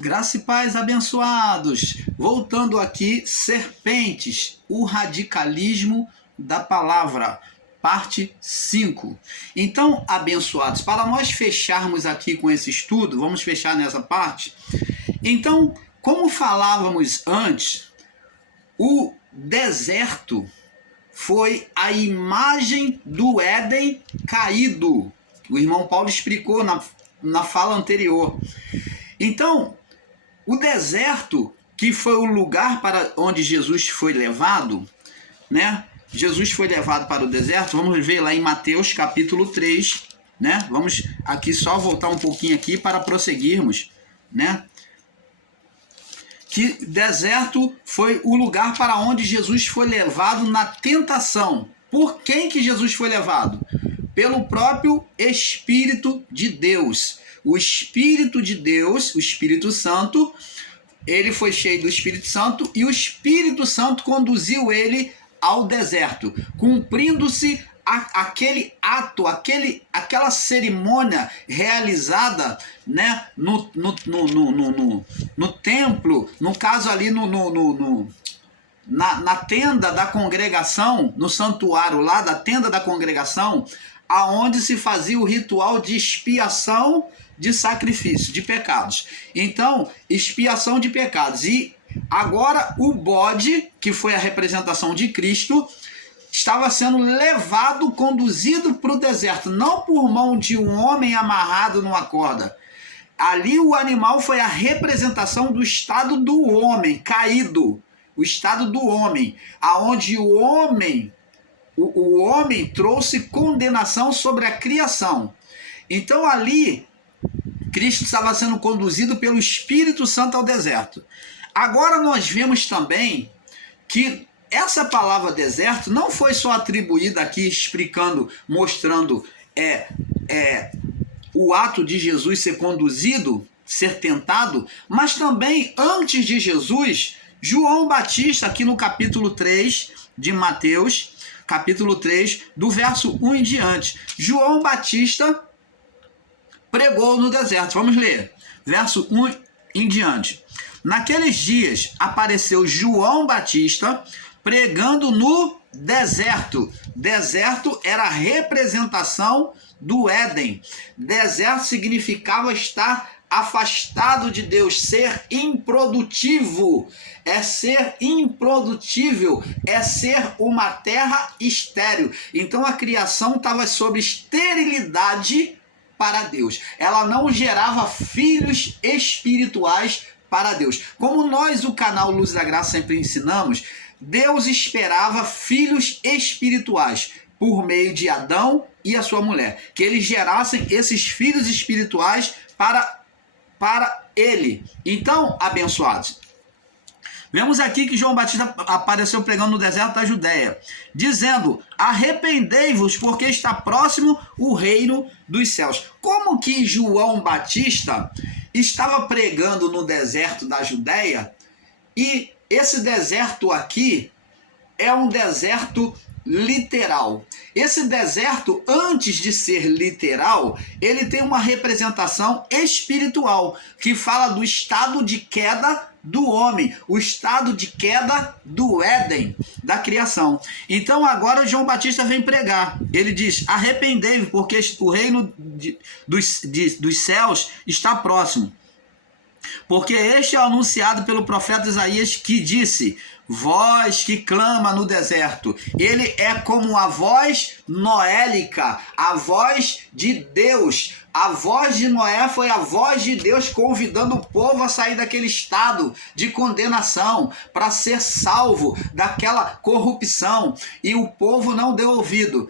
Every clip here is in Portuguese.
Graça e paz, abençoados. Voltando aqui, serpentes, o radicalismo da palavra, parte 5. Então, abençoados, para nós fecharmos aqui com esse estudo, vamos fechar nessa parte. Então, como falávamos antes, o deserto foi a imagem do Éden caído. O irmão Paulo explicou na fala anterior. Então, o deserto, que foi o lugar para onde Jesus foi levado, né? Jesus foi levado para o deserto, vamos ver lá em Mateus capítulo 3, né? Vamos aqui só voltar um pouquinho aqui para prosseguirmos, né? Que deserto foi o lugar para onde Jesus foi levado na tentação. Por quem que Jesus foi levado? Pelo próprio Espírito de Deus. O Espírito de Deus, o Espírito Santo, ele foi cheio do Espírito Santo e o Espírito Santo conduziu ele ao deserto, cumprindo-se aquele ato, aquela cerimônia realizada, né, no templo, no caso ali na tenda da congregação, no santuário lá da tenda da congregação, aonde se fazia o ritual de expiação de sacrifício, de pecados. Então, expiação de pecados. E agora o bode, que foi a representação de Cristo, estava sendo levado, conduzido para o deserto, não por mão de um homem amarrado numa corda. Ali o animal foi a representação do estado do homem caído, o estado do homem, aonde o homem trouxe condenação sobre a criação. Então ali Cristo estava sendo conduzido pelo Espírito Santo ao deserto. Agora nós vemos também que essa palavra deserto não foi só atribuída aqui explicando, mostrando o ato de Jesus ser conduzido, ser tentado, mas também antes de Jesus, João Batista, aqui no capítulo 3 de Mateus, capítulo 3, do verso 1 em diante. João Batista pregou no deserto. Vamos ler. Verso 1 em diante. Naqueles dias apareceu João Batista pregando no deserto. Deserto era a representação do Éden. Deserto significava estar afastado de Deus, ser improdutivo. É ser improdutível, é ser uma terra estéril. Então a criação estava sob esterilidade para Deus. Ela não gerava filhos espirituais para Deus. Como nós, o canal Luz da Graça, sempre ensinamos, Deus esperava filhos espirituais por meio de Adão e a sua mulher, que eles gerassem esses filhos espirituais para ele. Então, abençoados, vemos aqui que João Batista apareceu pregando no deserto da Judéia, dizendo: arrependei-vos, porque está próximo o reino dos céus. Como que João Batista estava pregando no deserto da Judéia, e esse deserto aqui é um deserto literal. Esse deserto, antes de ser literal, ele tem uma representação espiritual, que fala do estado de queda do homem, o estado de queda do Éden, da criação. Então agora João Batista vem pregar. Ele diz: arrependei-vos, porque o reino dos céus está próximo. Porque este é anunciado pelo profeta Isaías, que disse: voz que clama no deserto. Ele é como a voz noélica, a voz de Deus. A voz de Noé foi a voz de Deus convidando o povo a sair daquele estado de condenação, para ser salvo daquela corrupção. E o povo não deu ouvido.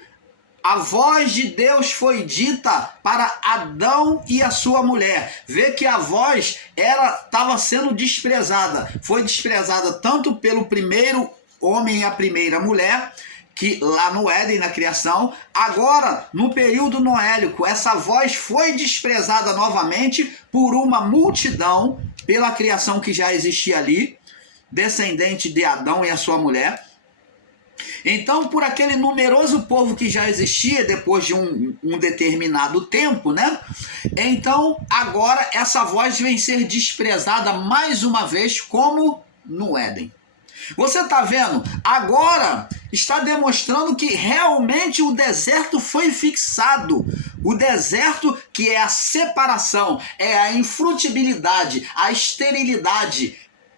A voz de Deus foi dita para Adão e a sua mulher. Vê que a voz estava sendo desprezada. Foi desprezada tanto pelo primeiro homem e a primeira mulher, que lá no Éden, na criação. Agora, no período noélico, essa voz foi desprezada novamente por uma multidão, pela criação que já existia ali, descendente de Adão e a sua mulher. Então, por aquele numeroso povo que já existia depois de um determinado tempo, né? Então, agora essa voz vem ser desprezada mais uma vez, como no Éden. Você está vendo? Agora está demonstrando que realmente o deserto foi fixado. O deserto, que é a separação, é a infrutibilidade, a esterilidade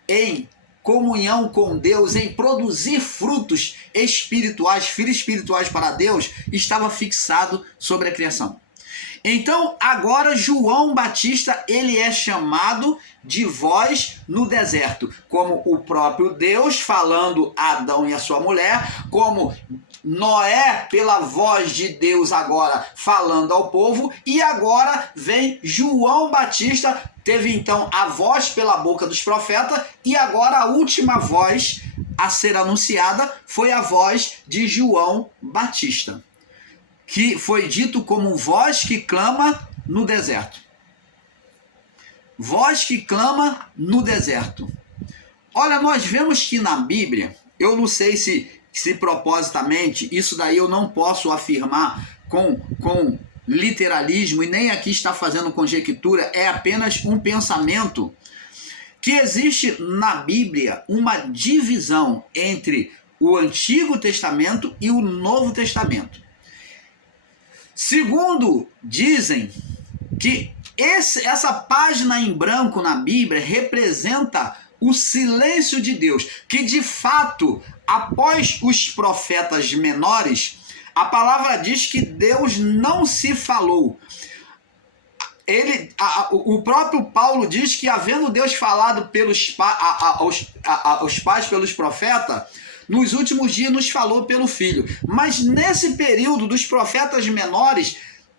em comunhão com Deus, em produzir frutos espirituais, filhos espirituais para Deus, estava fixado sobre a criação. Então, agora João Batista, ele é chamado de voz no deserto, como o próprio Deus falando a Adão e a sua mulher, como Noé, pela voz de Deus agora falando ao povo, e agora vem João Batista, teve então a voz pela boca dos profetas, e agora a última voz a ser anunciada foi a voz de João Batista, que foi dito como voz que clama no deserto. Voz que clama no deserto. Olha, nós vemos que na Bíblia, eu não sei se propositamente, isso daí eu não posso afirmar com literalismo, e nem aqui está fazendo conjectura, é apenas um pensamento, que existe na Bíblia uma divisão entre o Antigo Testamento e o Novo Testamento. Segundo dizem que essa página em branco na Bíblia representa o silêncio de Deus, que de fato, após os profetas menores, a palavra diz que Deus não se falou. O próprio Paulo diz que, havendo Deus falado aos pais pelos profetas, nos últimos dias nos falou pelo Filho. Mas nesse período dos profetas menores,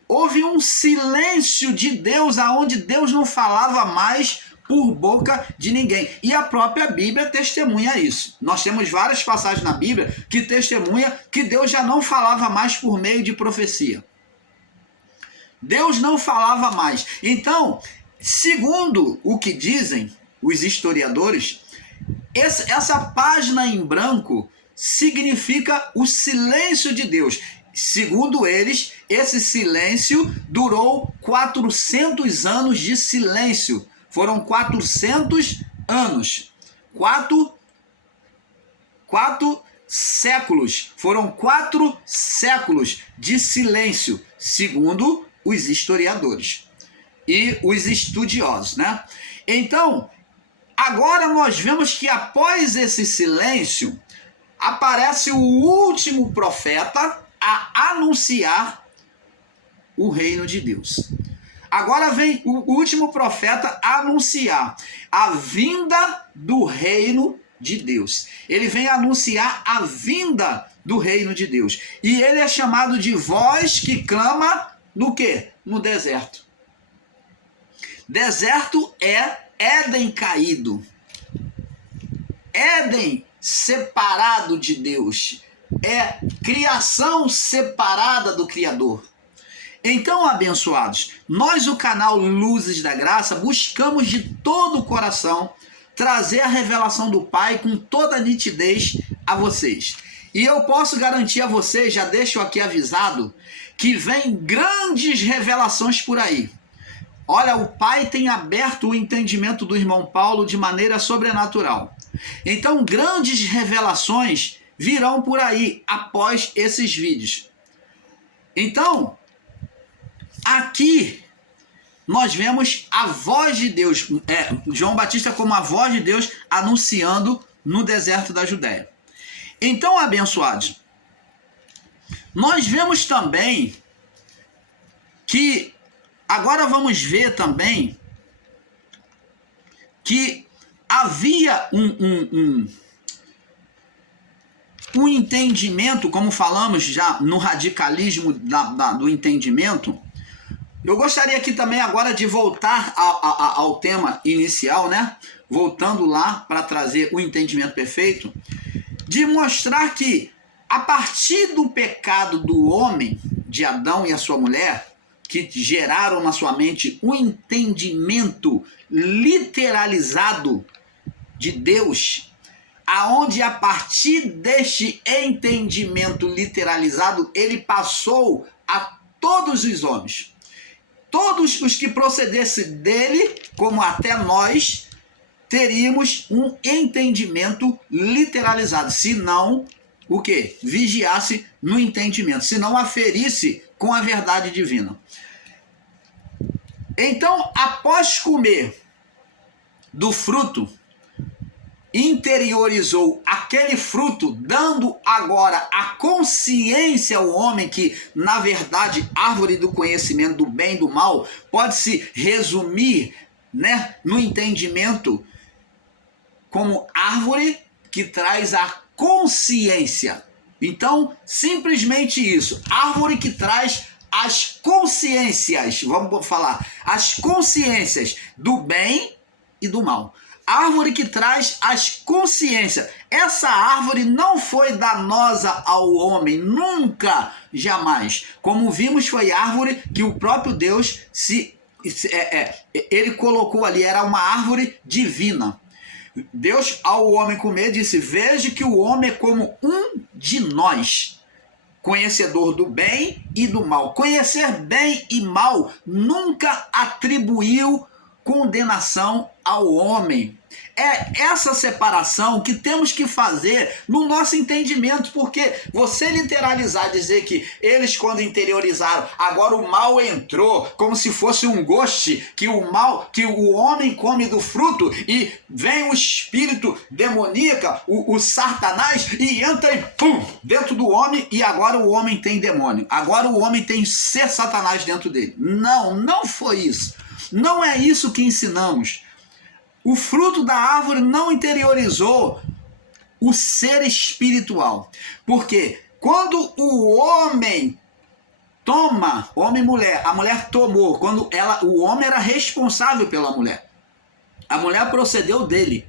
houve um silêncio de Deus, aonde Deus não falava mais por boca de ninguém. E a própria Bíblia testemunha isso. Nós temos várias passagens na Bíblia que testemunham que Deus já não falava mais por meio de profecia. Deus não falava mais. Então, segundo o que dizem os historiadores, essa página em branco significa o silêncio de Deus. Segundo eles, esse silêncio durou 400 anos de silêncio. Foram 400 anos. Quatro séculos. Foram 4 séculos de silêncio, segundo os historiadores e os estudiosos, né? Então, agora nós vemos que após esse silêncio, aparece o último profeta a anunciar o reino de Deus. Agora vem o último profeta a anunciar a vinda do reino de Deus. Ele vem anunciar a vinda do reino de Deus. E ele é chamado de voz que clama no quê? No deserto. Deserto é Éden caído. Éden separado de Deus. É criação separada do Criador. Então, abençoados, nós, o canal Luzes da Graça, buscamos de todo o coração trazer a revelação do Pai com toda a nitidez a vocês. E eu posso garantir a vocês, já deixo aqui avisado, que vem grandes revelações por aí. Olha, o Pai tem aberto o entendimento do irmão Paulo de maneira sobrenatural. Então, grandes revelações virão por aí após esses vídeos. Então, aqui nós vemos a voz de Deus, João Batista como a voz de Deus anunciando no deserto da Judéia. Então, abençoados, nós vemos também que, agora vamos ver também, que havia um entendimento, como falamos já no radicalismo do entendimento. Eu gostaria aqui também agora de voltar ao tema inicial, né? Voltando lá para trazer o entendimento perfeito, de mostrar que a partir do pecado do homem, de Adão e a sua mulher, que geraram na sua mente um entendimento literalizado de Deus, aonde a partir deste entendimento literalizado, ele passou a todos os homens. Todos os que procedessem dele, como até nós, teríamos um entendimento literalizado. Se não, o quê? Vigiasse no entendimento. Se não, aferisse com a verdade divina. Então, após comer do fruto, interiorizou aquele fruto, dando agora a consciência ao homem que, na verdade, árvore do conhecimento do bem e do mal pode se resumir, né, no entendimento como árvore que traz a consciência. Então, simplesmente isso, árvore que traz as consciências, vamos falar, as consciências do bem e do mal. Árvore que traz as consciências. Essa árvore não foi danosa ao homem, nunca, jamais. Como vimos, foi árvore que o próprio Deus ele colocou ali, era uma árvore divina. Deus, ao homem comer, disse: veja que o homem é como um de nós, conhecedor do bem e do mal. Conhecer bem e mal nunca atribuiu condenação ao homem. É essa separação que temos que fazer no nosso entendimento, porque você literalizar, dizer que eles, quando interiorizaram, agora o mal entrou, como se fosse um goste, que o homem come do fruto e vem o espírito demoníaco, o Satanás, e entra e pum, dentro do homem, e agora o homem tem demônio. Agora o homem tem ser Satanás dentro dele. Não, não foi isso. Não é isso que ensinamos. O fruto da árvore não interiorizou o ser espiritual. Porque quando o homem toma, homem e mulher, a mulher tomou, quando o homem era responsável pela mulher. A mulher procedeu dele.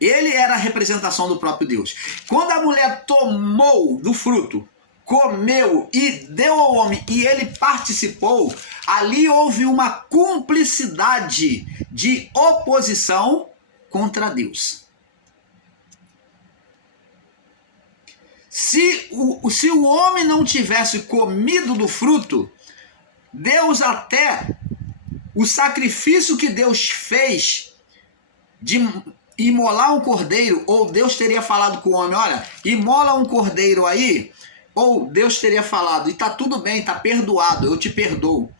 Ele era a representação do próprio Deus. Quando a mulher tomou do fruto, comeu e deu ao homem e ele participou, ali houve uma cumplicidade de oposição contra Deus. Se o homem não tivesse comido do fruto, Deus, até o sacrifício que Deus fez de imolar um cordeiro, ou Deus teria falado com o homem: olha, imola um cordeiro aí, ou Deus teria falado: e tá tudo bem, tá perdoado, eu te perdoo.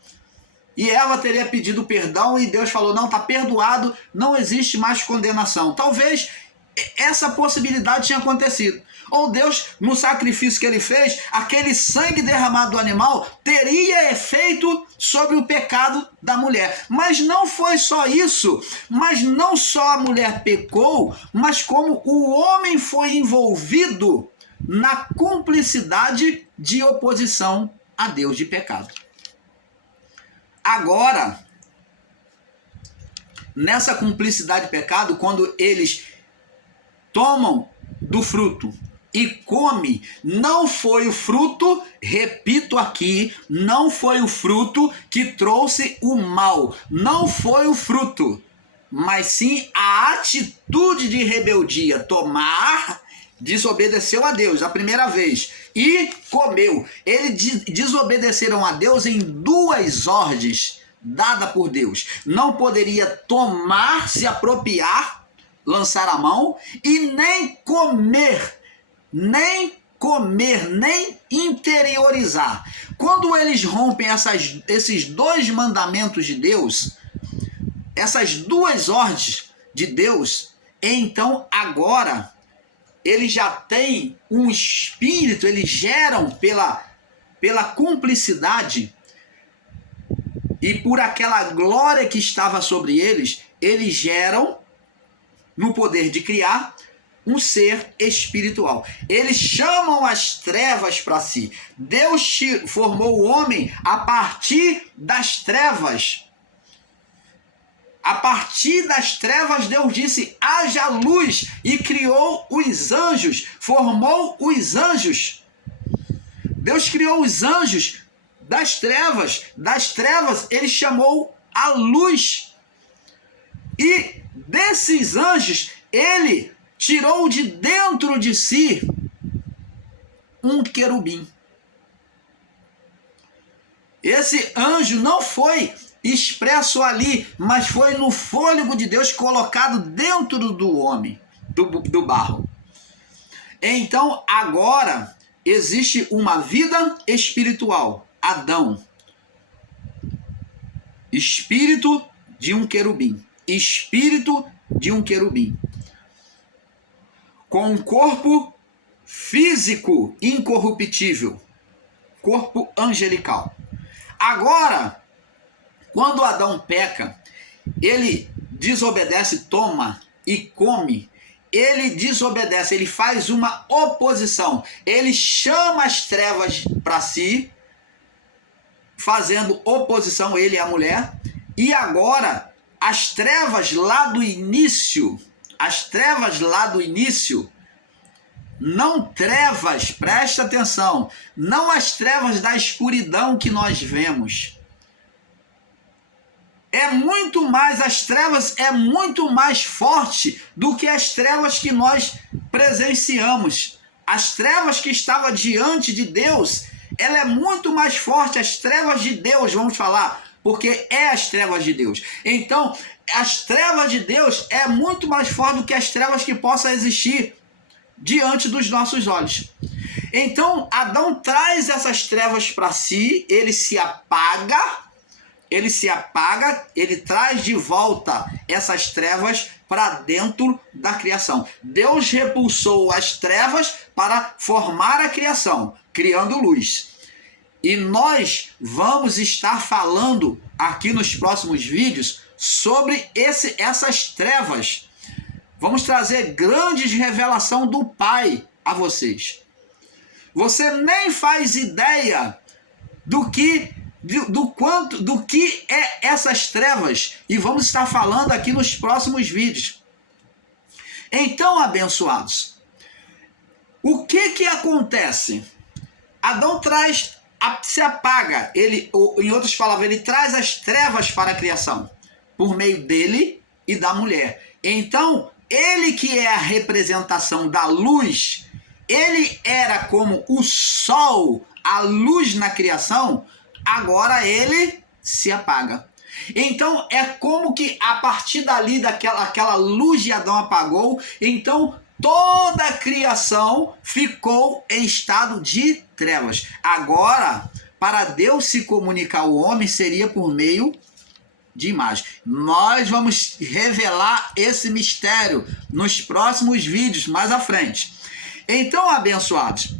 E Eva teria pedido perdão e Deus falou: não, tá perdoado, não existe mais condenação. Talvez essa possibilidade tinha acontecido. Ou Deus, no sacrifício que ele fez, aquele sangue derramado do animal teria efeito sobre o pecado da mulher. Mas não foi só isso. Mas não só a mulher pecou, mas como o homem foi envolvido na cumplicidade de oposição a Deus, de pecado. Agora, nessa cumplicidade de pecado, quando eles tomam do fruto e come, não foi o fruto, repito aqui, não foi o fruto que trouxe o mal, não foi o fruto, mas sim a atitude de rebeldia, tomar, desobedeceu a Deus a primeira vez e comeu. Eles desobedeceram a Deus em duas ordens dadas por Deus. Não poderia tomar, se apropriar, lançar a mão, e nem comer, nem interiorizar. Quando eles rompem esses dois mandamentos de Deus, essas duas ordens de Deus, então agora eles já têm um espírito, eles geram pela cumplicidade e por aquela glória que estava sobre eles, eles geram, no poder de criar, um ser espiritual. Eles chamam as trevas para si. Deus formou o homem a partir das trevas. A partir das trevas, Deus disse: haja luz, e criou os anjos, formou os anjos. Deus criou os anjos das trevas ele chamou a luz. E desses anjos, ele tirou de dentro de si um querubim. Esse anjo não foi expresso ali, mas foi no fôlego de Deus colocado dentro do homem, do barro. Então, agora, existe uma vida espiritual. Adão, espírito de um querubim. Espírito de um querubim. Com um corpo físico incorruptível. Corpo angelical. Agora, quando Adão peca, ele desobedece, toma e come. Ele desobedece, ele faz uma oposição. Ele chama as trevas para si, fazendo oposição, ele e a mulher. E agora, as trevas lá do início, não trevas, presta atenção, não as trevas da escuridão que nós vemos. As trevas é muito mais forte do que as trevas que nós presenciamos. As trevas que estavam diante de Deus, ela é muito mais forte, as trevas de Deus, vamos falar, porque é as trevas de Deus. Então, as trevas de Deus é muito mais forte do que as trevas que possam existir diante dos nossos olhos. Então, Adão traz essas trevas para si, ele se apaga, ele traz de volta essas trevas para dentro da criação. Deus repulsou as trevas para formar a criação, criando luz. E nós vamos estar falando aqui nos próximos vídeos sobre essas trevas. Vamos trazer grandes revelações do Pai a vocês. Você nem faz ideia do que é essas trevas, e vamos estar falando aqui nos próximos vídeos. Então, abençoados, o que acontece? Adão se apaga, em outras palavras, ele traz as trevas para a criação, por meio dele e da mulher. Então, ele que é a representação da luz, ele era como o sol, a luz na criação, agora ele se apaga. Então é como que a partir dali, aquela luz de Adão apagou, então toda a criação ficou em estado de trevas. Agora, para Deus se comunicar ao homem, seria por meio de imagem. Nós vamos revelar esse mistério nos próximos vídeos, mais à frente. Então, abençoados,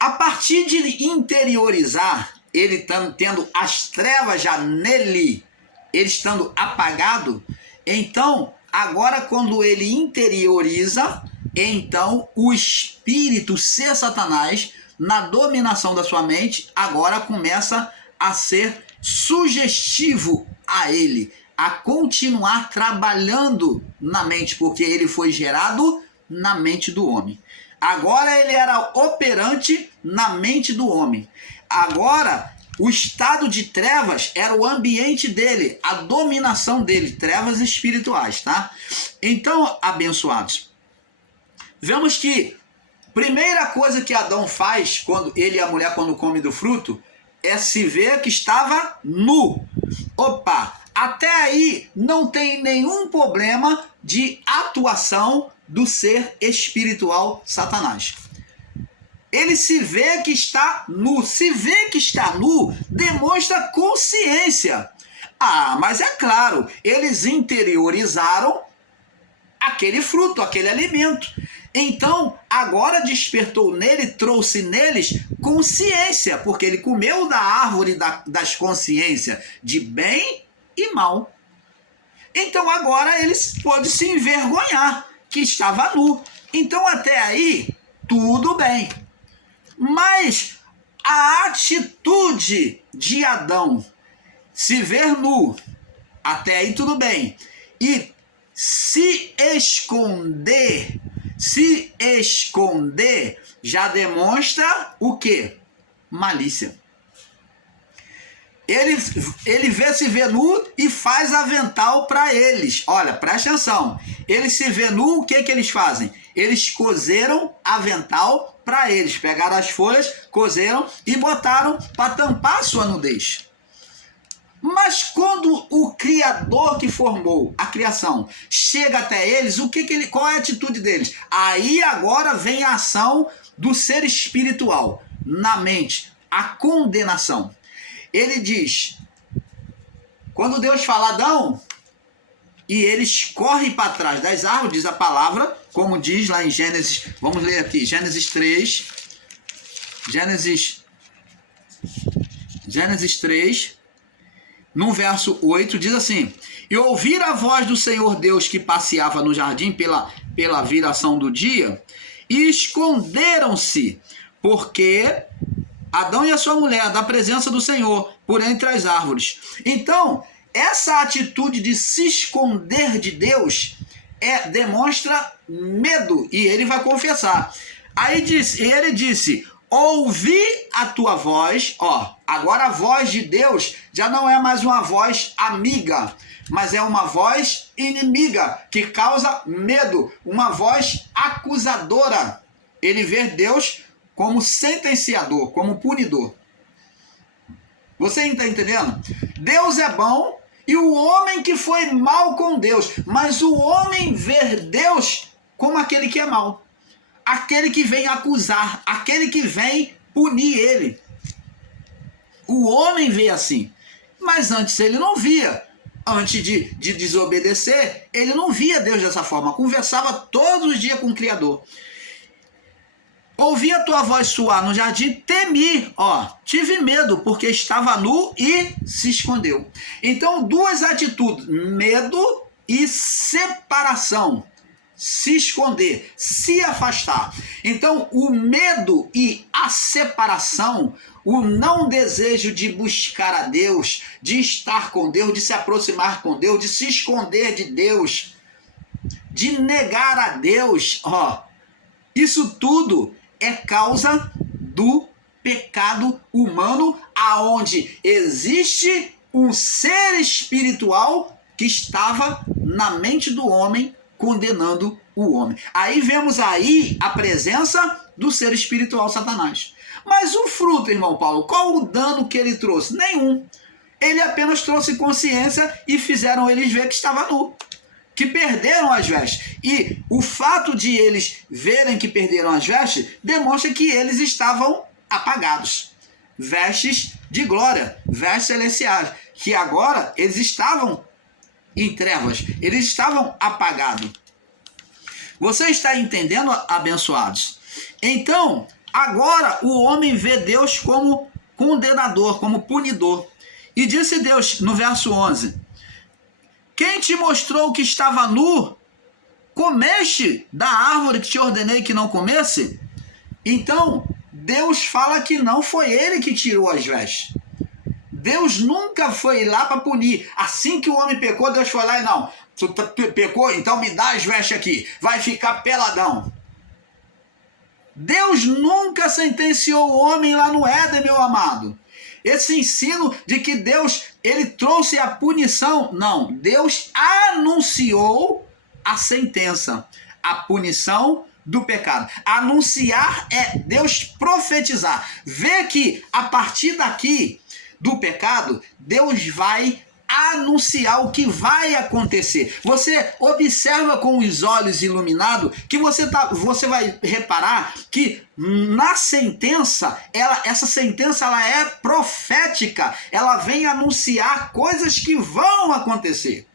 a partir de interiorizar, ele tendo as trevas já nele, ele estando apagado, então, agora quando ele interioriza, então o espírito, ser Satanás, na dominação da sua mente, agora começa a ser sugestivo a ele, a continuar trabalhando na mente, porque ele foi gerado na mente do homem. Agora ele era operante na mente do homem. Agora, o estado de trevas era o ambiente dele, a dominação dele, trevas espirituais, tá? Então, abençoados, vemos que a primeira coisa que Adão faz, quando ele e a mulher, quando come do fruto, é se ver que estava nu. Opa, até aí não tem nenhum problema de atuação do ser espiritual Satanás. Ele se vê que está nu. Se vê que está nu, demonstra consciência. Ah, mas é claro, eles interiorizaram aquele fruto, aquele alimento. Então, agora despertou nele, trouxe neles consciência, porque ele comeu da árvore das consciências de bem e mal. Então, agora ele pôde se envergonhar que estava nu. Então, até aí, tudo bem. Mas a atitude de Adão, se ver nu, até aí tudo bem, e se esconder, já demonstra o quê? Malícia. Ele se vê nu e faz avental para eles. Olha, presta atenção. Ele se vê nu, o que eles fazem? Eles cozeram avental para eles. Pegaram as folhas, cozeram e botaram para tampar a sua nudez. Mas quando o Criador que formou a criação chega até eles, qual é a atitude deles? Aí agora vem a ação do ser espiritual na mente, a condenação. Ele diz, quando Deus fala Adão, e eles correm para trás das árvores, diz a palavra, como diz lá em Gênesis, vamos ler aqui, Gênesis 3, no verso 8, diz assim, e ouviram a voz do Senhor Deus que passeava no jardim pela viração do dia, e esconderam-se, porque Adão e a sua mulher, da presença do Senhor, por entre as árvores. Então, essa atitude de se esconder de Deus demonstra medo, e ele vai confessar. Aí ele disse, ouvi a tua voz, agora a voz de Deus já não é mais uma voz amiga, mas é uma voz inimiga, que causa medo, uma voz acusadora. Ele vê Deus como sentenciador, como punidor. Você está entendendo? Deus é bom e o homem que foi mal com Deus, mas o homem vê Deus como aquele que é mal, aquele que vem acusar, aquele que vem punir ele. O homem vê assim, mas antes ele não via. Antes de desobedecer, ele não via Deus dessa forma, conversava todos os dias com o Criador. Ouvi a tua voz soar no jardim, temi, tive medo, porque estava nu e se escondeu. Então, duas atitudes, medo e separação. Se esconder, se afastar. Então, o medo e a separação, o não desejo de buscar a Deus, de estar com Deus, de se aproximar com Deus, de se esconder de Deus, de negar a Deus, isso tudo é causa do pecado humano, aonde existe um ser espiritual que estava na mente do homem, condenando o homem. Aí vemos aí a presença do ser espiritual Satanás. Mas o fruto, irmão Paulo, qual o dano que ele trouxe? Nenhum. Ele apenas trouxe consciência e fizeram eles ver que estava nu, que perderam as vestes. E o fato de eles verem que perderam as vestes demonstra que eles estavam apagados. Vestes de glória, vestes celestiais, que agora eles estavam em trevas, eles estavam apagados. Você está entendendo, abençoados? Então, agora o homem vê Deus como condenador, como punidor. E disse Deus no verso 11, quem te mostrou que estava nu, comeste da árvore que te ordenei que não comesse? Então, Deus fala que não foi ele que tirou as vestes. Deus nunca foi lá para punir. Assim que o homem pecou, Deus foi lá e não, tu pecou, então me dá as vestes aqui, vai ficar peladão. Deus nunca sentenciou o homem lá no Éden, meu amado. Esse ensino de que Deus, ele trouxe a punição, não, Deus anunciou a sentença, a punição do pecado. Anunciar é Deus profetizar. Vê que a partir daqui do pecado, Deus vai anunciar o que vai acontecer. Você observa com os olhos iluminados que você vai reparar que na sentença, essa sentença ela é profética. Ela vem anunciar coisas que vão acontecer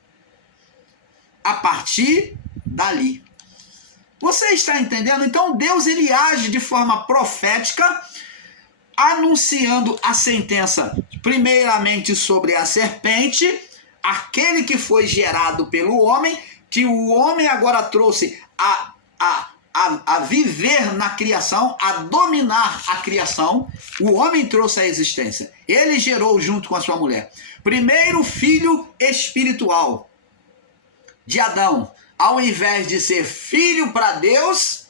a partir dali. Você está entendendo? Então Deus ele age de forma profética, anunciando a sentença, primeiramente sobre a serpente, aquele que foi gerado pelo homem, que o homem agora trouxe a viver na criação, a dominar a criação. O homem trouxe a existência. Ele gerou junto com a sua mulher. Primeiro filho espiritual de Adão. Ao invés de ser filho para Deus,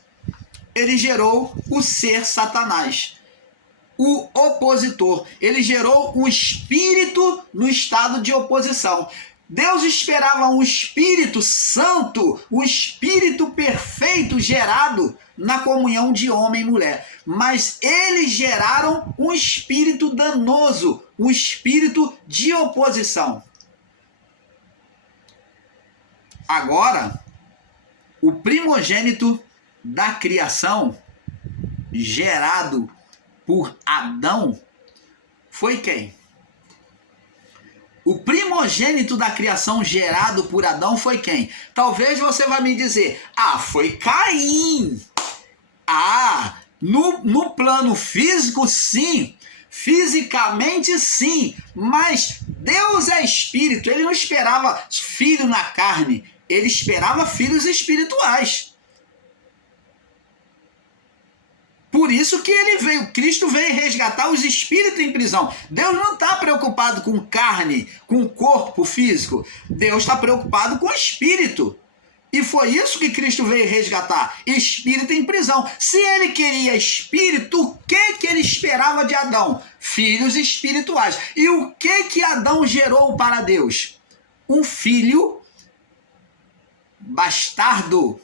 ele gerou o ser Satanás. o opositor. Ele gerou um espírito no estado de oposição. Deus esperava um Espírito Santo, um Espírito perfeito gerado na comunhão de homem e mulher. Mas eles geraram um espírito danoso, um espírito de oposição. Agora, o primogênito da criação, gerado por Adão, foi quem? O primogênito da criação gerado por Adão foi quem? Talvez você vai me dizer, foi Caim. No plano físico, sim. Fisicamente, sim. Mas Deus é espírito. Ele não esperava filho na carne. Ele esperava filhos espirituais. Por isso que Cristo veio resgatar os espíritos em prisão. Deus não está preocupado com carne, com corpo físico. Deus está preocupado com o espírito. E foi isso que Cristo veio resgatar, espírito em prisão. Se ele queria espírito, o que ele esperava de Adão? Filhos espirituais. E o que Adão gerou para Deus? Um filho bastardo.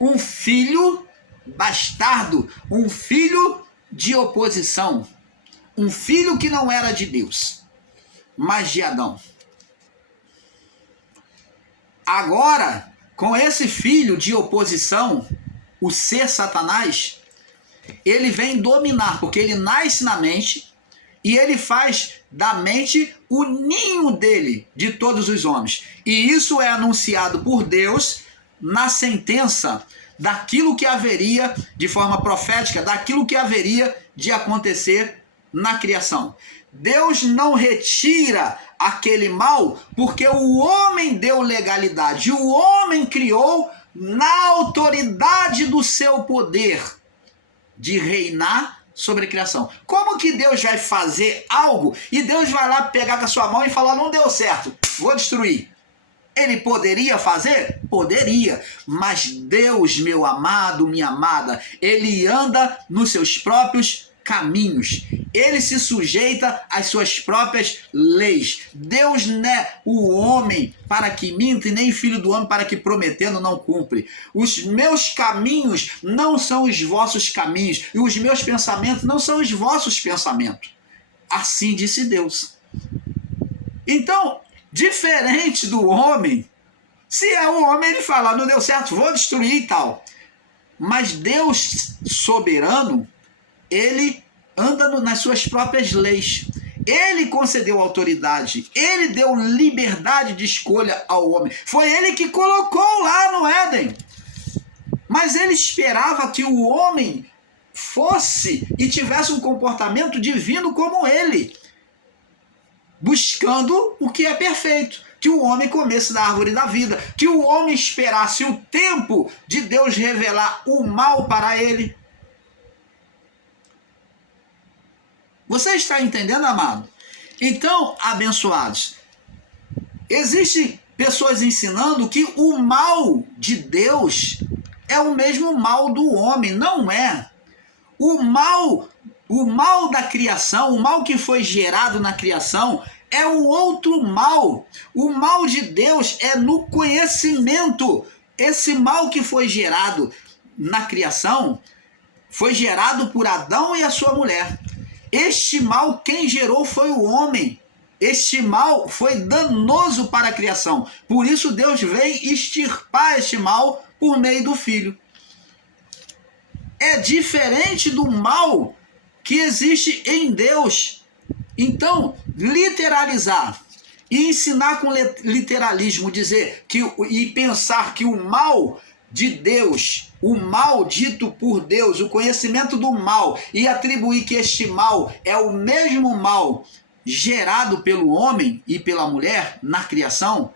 Um filho bastardo, um filho de oposição, um filho que não era de Deus, mas de Adão. Agora, com esse filho de oposição, o ser Satanás, ele vem dominar, porque ele nasce na mente e ele faz da mente o ninho dele, de todos os homens. E isso é anunciado por Deus na sentença daquilo que haveria, de forma profética, daquilo que haveria de acontecer na criação. Deus não retira aquele mal porque o homem deu legalidade. O homem criou na autoridade do seu poder de reinar sobre a criação. Como que Deus vai fazer algo e Deus vai lá pegar com a sua mão e falar, não deu certo, vou destruir? Ele poderia fazer? Poderia. Mas Deus, meu amado, minha amada, ele anda nos seus próprios caminhos. Ele se sujeita às suas próprias leis. Deus não é o homem para que minta e nem filho do homem para que prometendo não cumpre. Os meus caminhos não são os vossos caminhos e os meus pensamentos não são os vossos pensamentos. Assim disse Deus. Então, diferente do homem, se é o homem, ele fala, não deu certo, vou destruir e tal. Mas Deus soberano, ele anda nas suas próprias leis. Ele concedeu autoridade, ele deu liberdade de escolha ao homem. Foi ele que colocou lá no Éden. Mas ele esperava que o homem fosse e tivesse um comportamento divino como ele, buscando o que é perfeito, que o homem comesse da árvore da vida, que o homem esperasse o tempo de Deus revelar o mal para ele. Você está entendendo, amado? Então, abençoados, existem pessoas ensinando que o mal de Deus é o mesmo mal do homem. Não é. O mal da criação, o mal que foi gerado na criação, é um outro mal. O mal de Deus é no conhecimento. Esse mal que foi gerado na criação foi gerado por Adão e a sua mulher. Este mal, quem gerou foi o homem. Este mal foi danoso para a criação. Por isso Deus veio extirpar este mal por meio do Filho. É diferente do mal que existe em Deus. Então, literalizar e ensinar com literalismo, dizer que e pensar que o mal de Deus, o mal dito por Deus, o conhecimento do mal, e atribuir que este mal é o mesmo mal gerado pelo homem e pela mulher na criação,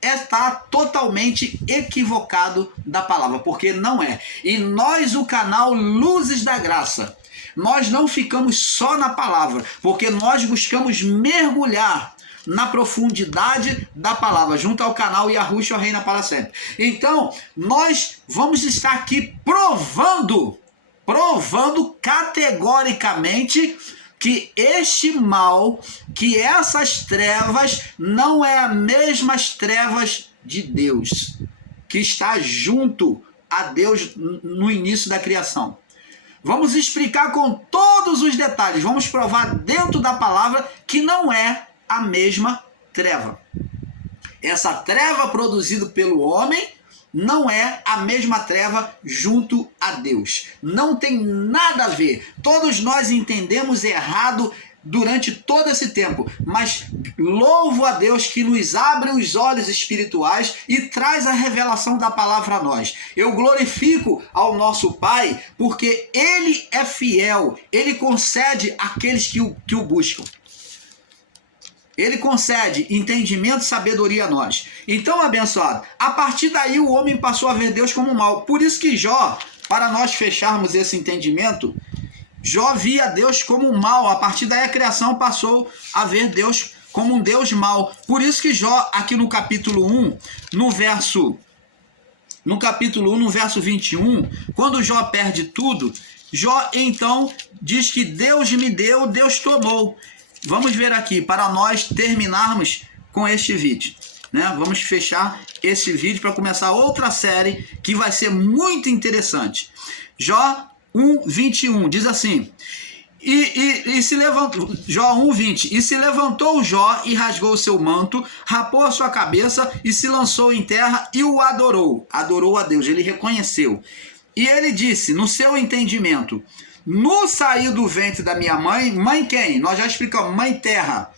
está totalmente equivocado da palavra, porque não é. E nós, o canal Luzes da Graça, nós não ficamos só na palavra, porque nós buscamos mergulhar na profundidade da palavra, junto ao canal Yahushua Reina para sempre. Então, nós vamos estar aqui provando provando categoricamente que este mal, que essas trevas, não é as mesmas trevas de Deus, que está junto a Deus no início da criação. Vamos explicar com todos os detalhes, vamos provar dentro da palavra que não é a mesma treva. Essa treva produzida pelo homem não é a mesma treva junto a Deus. Não tem nada a ver. Todos nós entendemos errado durante todo esse tempo, mas louvo a Deus que nos abre os olhos espirituais e traz a revelação da palavra a nós. Eu glorifico ao nosso Pai, porque Ele é fiel, Ele concede àqueles que o buscam. Ele concede entendimento e sabedoria a nós. Então, abençoado, a partir daí o homem passou a ver Deus como mal. Por isso que Jó, para nós fecharmos esse entendimento, Jó via Deus como mal. A partir daí a criação passou a ver Deus como um Deus mau. Por isso que Jó, aqui no capítulo 1, no verso 21, quando Jó perde tudo, Jó então diz que Deus me deu, Deus tomou. Vamos ver aqui, para nós terminarmos com este vídeo, né? Vamos fechar esse vídeo para começar outra série que vai ser muito interessante. Jó 1:21 diz assim: e se levantou, Jó 1:20, e se levantou Jó e rasgou o seu manto, rapou a sua cabeça e se lançou em terra e o adorou a Deus, ele reconheceu. E ele disse, no seu entendimento: no sair do ventre da minha mãe, mãe quem? Nós já explicamos, mãe terra,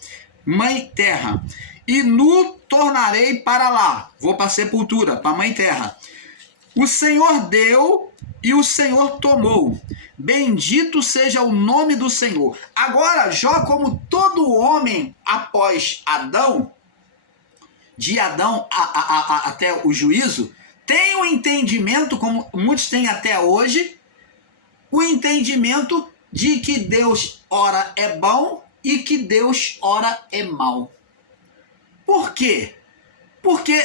e no tornarei para lá, vou para a sepultura, para a mãe terra. O Senhor deu e o Senhor tomou, bendito seja o nome do Senhor. Agora, Jó, como todo homem após Adão, de Adão até o juízo, tem um entendimento, como muitos têm até hoje, o entendimento de que Deus ora é bom e que Deus ora é mal. Por quê? Porque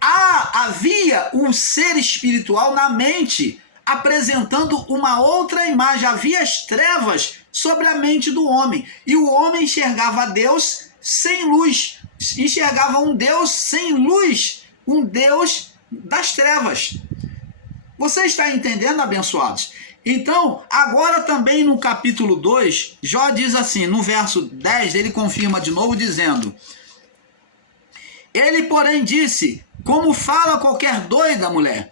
havia um ser espiritual na mente apresentando uma outra imagem. Havia as trevas sobre a mente do homem. E o homem enxergava Deus sem luz. Enxergava um Deus sem luz. Um Deus das trevas. Você está entendendo, abençoados? Então, agora também no capítulo 2, Jó diz assim, no verso 10, ele confirma de novo dizendo: ele, porém, disse, como fala qualquer doida mulher,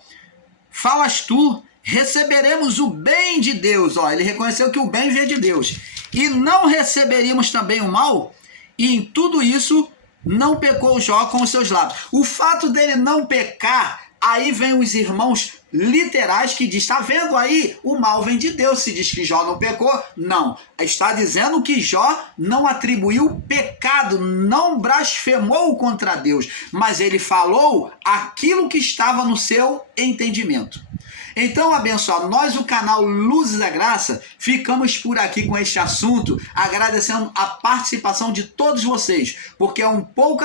falas tu, receberemos o bem de Deus. Ó, ele reconheceu que o bem veio de Deus. E não receberíamos também o mal? E em tudo isso não pecou Jó com os seus lábios. O fato dele não pecar, aí vem os irmãos literais que diz, está vendo aí? O mal vem de Deus. Se diz que Jó não pecou, não. Está dizendo que Jó não atribuiu pecado, não blasfemou contra Deus, mas ele falou aquilo que estava no seu entendimento. Então, abençoado, nós, o canal Luzes da Graça, ficamos por aqui com este assunto, agradecendo a participação de todos vocês, porque é um pouco